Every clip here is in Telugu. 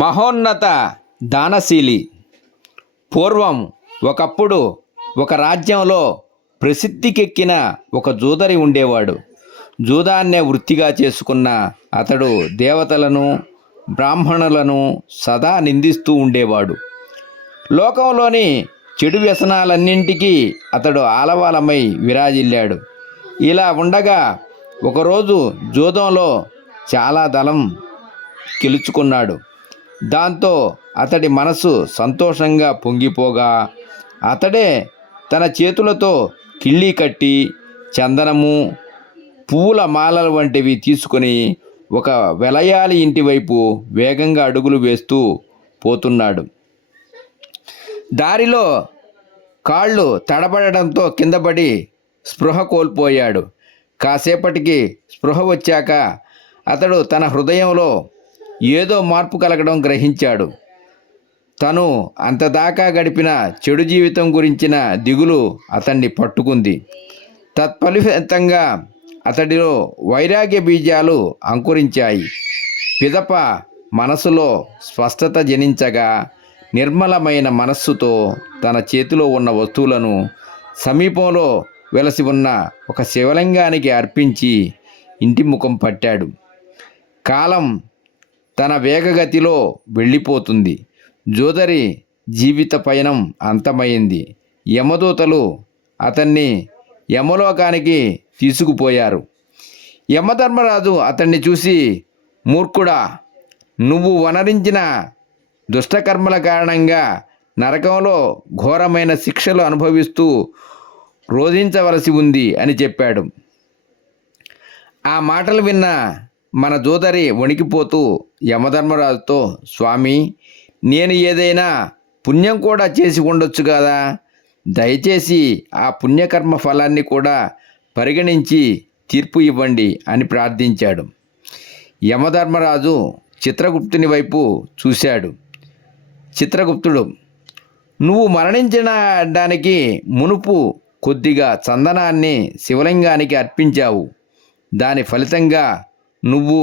మహోన్నత దానశీలి. పూర్వం ఒకప్పుడు ఒక రాజ్యంలో ప్రసిద్ధికెక్కిన ఒక జూదరి ఉండేవాడు. జూదాన్నే వృత్తిగా చేసుకున్న అతడు దేవతలను, బ్రాహ్మణులను సదా నిందిస్తూ ఉండేవాడు. లోకంలోని చెడు వ్యసనాలన్నింటికీ అతడు ఆలవాలమై విరాజిల్లాడు. ఇలా ఉండగా ఒకరోజు జూదంలో చాలా దళం గెలుచుకున్నాడు. దాంతో అతడి మనసు సంతోషంగా పొంగిపోగా అతడే తన చేతులతో కిళ్ళీ కట్టి చందనము, పువ్వుల మాలల వంటివి తీసుకొని ఒక వెలయాలి ఇంటి వైపు వేగంగా అడుగులు వేస్తూ పోతున్నాడు. దారిలో కాళ్ళు తడబడడంతో కిందపడి స్పృహ కోల్పోయాడు. కాసేపటికి స్పృహ వచ్చాక అతడు తన హృదయంలో ఏదో మార్పు కలగడం గ్రహించాడు. తను అంతదాకా గడిపిన చెడు జీవితం గురించిన దిగులు అతన్ని పట్టుకుంది. తత్ఫలితంగా అతడిలో వైరాగ్య బీజాలు అంకురించాయి. పిదప మనసులో స్పష్టత జనించగా నిర్మలమైన మనస్సుతో తన చేతిలో ఉన్న వస్తువులను సమీపంలో వెలసి ఉన్న ఒక శివలింగానికి అర్పించి ఇంటి ముఖం పట్టాడు. కాలం తన వేగగతిలో వెళ్ళిపోతుంది. జోదరి జీవిత పయనం అంతమైంది. యమదూతలు అతన్ని యమలోకానికి తీసుకుపోయారు. యమధర్మరాజు అతన్ని చూసి, మూర్ఖుడా, నువ్వు వనరించిన దుష్టకర్మల కారణంగా నరకంలో ఘోరమైన శిక్షలు అనుభవిస్తూ రోధించవలసి ఉంది అని చెప్పాడు. ఆ మాటలు విన్న మన జోదరి వణికిపోతూ యమధర్మరాజుతో, స్వామి, నేను ఏదైనా పుణ్యం కూడా చేసి ఉండొచ్చు కదా, దయచేసి ఆ పుణ్యకర్మ ఫలాన్ని కూడా పరిగణించి తీర్పు ఇవ్వండి అని ప్రార్థించాడు. యమధర్మరాజు చిత్రగుప్తుని వైపు చూశాడు. చిత్రగుప్తుడు, నువ్వు మరణించడానికి మునుపు కొద్దిగా చందనాన్ని శివలింగానికి అర్పించావు. దాని ఫలితంగా నువ్వు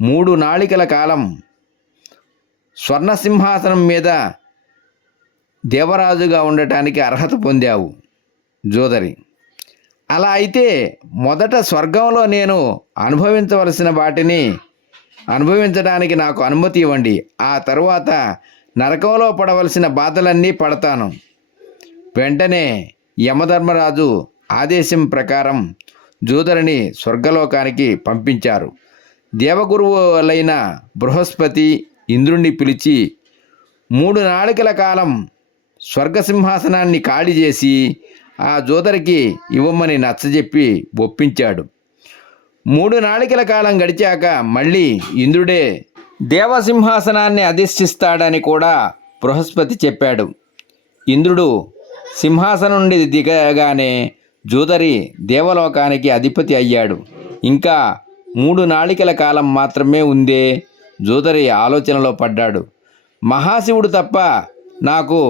3 నాళికల కాలం స్వర్ణసింహాసనం మీద దేవరాజుగా ఉండటానికి అర్హత పొందావు. జోదరి, అలా అయితే మొదట స్వర్గంలో నేను అనుభవించవలసిన వాటిని అనుభవించడానికి నాకు అనుమతి ఇవ్వండి. ఆ తరువాత నరకంలో పడవలసిన బాధలన్నీ పడతాను. వెంటనే యమధర్మరాజు ఆదేశం ప్రకారం జూదరిని స్వర్గలోకానికి పంపించారు. దేవగురువులైన బృహస్పతి ఇంద్రుణ్ణి పిలిచి 3 నాళికల కాలం స్వర్గసింహాసనాన్ని ఖాళీ చేసి ఆ జూదరికి ఇవ్వమని నచ్చజెప్పి ఒప్పించాడు. 3 నాళికల కాలం గడిచాక మళ్ళీ ఇంద్రుడే దేవసింహాసనాన్ని అధిష్ఠిస్తాడని కూడా బృహస్పతి చెప్పాడు. ఇంద్రుడు సింహాసనం నుండి దిగగానే జూదరి దేవలోకానికి అధిపతి అయ్యాడు. ఇంకా 3 నాళికల కాలం మాత్రమే ఉందే. జూదరి ఆలోచనలో పడ్డాడు. మహాశివుడు తప్ప నాకు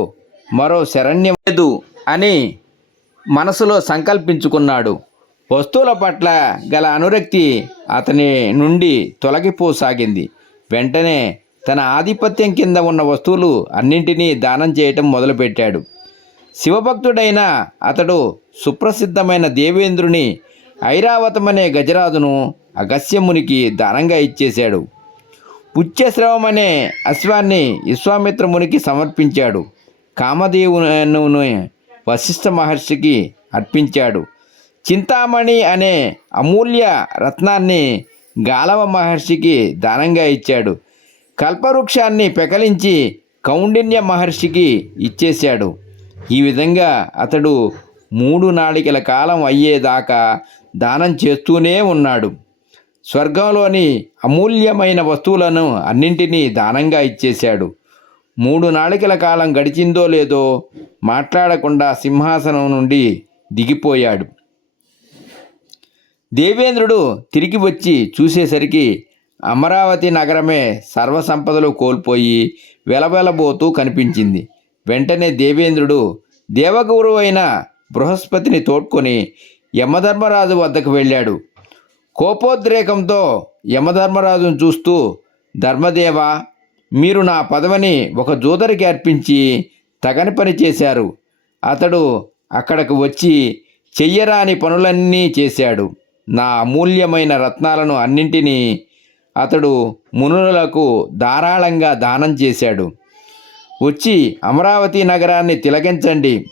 మరో శరణ్యం లేదు అని మనసులో సంకల్పించుకున్నాడు. వస్తువుల పట్ల గల అనురక్తి అతని నుండి తొలగిపోసాగింది. వెంటనే తన ఆధిపత్యం కింద ఉన్న వస్తువులు అన్నింటినీ దానం చేయటం మొదలుపెట్టాడు. శివభక్తుడైన అతడు సుప్రసిద్ధమైన దేవేంద్రుని ఐరావతమనే గజరాజును అగస్త్యమునికి దానంగా ఇచ్చేశాడు. పుచ్చశ్రవమనే అశ్వాన్ని విశ్వామిత్రమునికి సమర్పించాడు. కామదేవుని వశిష్ఠ మహర్షికి అర్పించాడు. చింతామణి అనే అమూల్య రత్నాన్ని గాలవ మహర్షికి దానంగా ఇచ్చాడు. కల్పవృక్షాన్ని పెకలించి కౌండిన్య మహర్షికి ఇచ్చేశాడు. ఈ విధంగా అతడు 3 నాళికల కాలం అయ్యేదాకా దానం చేస్తూనే ఉన్నాడు. స్వర్గంలోని అమూల్యమైన వస్తువులను అన్నింటినీ దానంగా ఇచ్చేశాడు. 3 నాళికల కాలం గడిచిందో లేదో మాట్లాడకుండా సింహాసనం నుండి దిగిపోయాడు. దేవేంద్రుడు తిరిగి వచ్చి చూసేసరికి అమరావతి నగరమే సర్వసంపదలు కోల్పోయి వెలవెలబోతూ కనిపించింది. వెంటనే దేవేంద్రుడు దేవగురువు అయిన బృహస్పతిని తోడ్కొని యమధర్మరాజు వద్దకు వెళ్ళాడు. కోపోద్రేకంతో యమధర్మరాజును చూస్తూ, ధర్మదేవ, మీరు నా పదవిని ఒక జోదరికి అర్పించి తగని పని చేశారు. అతడు అక్కడకు వచ్చి చెయ్యరాని పనులన్నీ చేశాడు. నా అమూల్యమైన రత్నాలను అన్నింటినీ అతడు మునులకు ధారాళంగా దానం చేశాడు. వచ్చి అమరావతి నగరాన్ని తిలకించండి.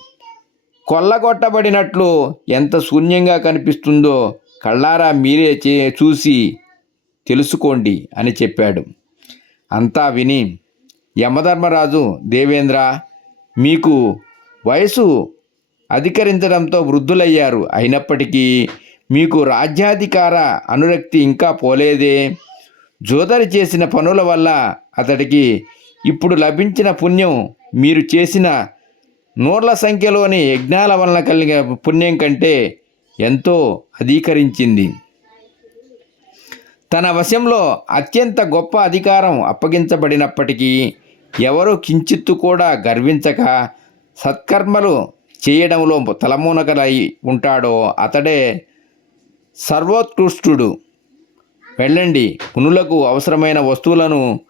కొల్లగొట్టబడినట్లు ఎంత శూన్యంగా కనిపిస్తుందో కళ్ళారా మీరే చూసి తెలుసుకోండి అని చెప్పాడు. అంతా విని యమధర్మరాజు, దేవేంద్ర, మీకు వయసు అధికరించడంతో వృద్ధులయ్యారు. అయినప్పటికీ మీకు రాజ్యాధికార అనురక్తి ఇంకా పోలేదే. జోదరి చేసిన పనుల వల్ల అతడికి ఇప్పుడు లభించిన పుణ్యం మీరు చేసిన నూర్ల సంఖ్యలోని యజ్ఞాల వలన కలిగిన పుణ్యం కంటే ఎంతో అధికరించింది. తన వశంలో అత్యంత గొప్ప అధికారం అప్పగించబడినప్పటికీ ఎవరు కించిత్తు కూడా గర్వించక సత్కర్మలు చేయడంలో తలమునకలై ఉంటాడో అతడే సర్వోత్కృష్టుడు. వెళ్ళండి, మునులకు అవసరమైన వస్తువులను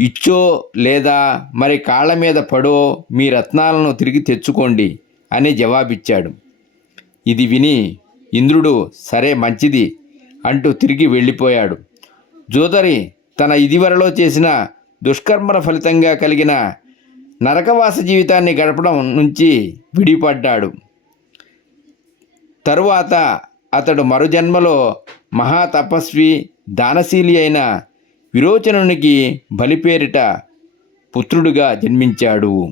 ఇచ్చో లేదా మరి కాళ్ళ మీద పడో మీ రత్నాలను తిరిగి తెచ్చుకోండి అని జవాబిచ్చాడు. ఇది విని ఇంద్రుడు సరే మంచిది అంటూ తిరిగి వెళ్ళిపోయాడు. జోదరి తన ఇదివరలో చేసిన దుష్కర్మల ఫలితంగా కలిగిన నరకవాస జీవితాన్ని గడపడం నుంచి విడిపడ్డాడు. తరువాత అతడు మరుజన్మలో మహాతపస్వి, దానశీలి అయిన విరోచనునికి బలిపేరిట పుత్రుడిగా జన్మించాడు.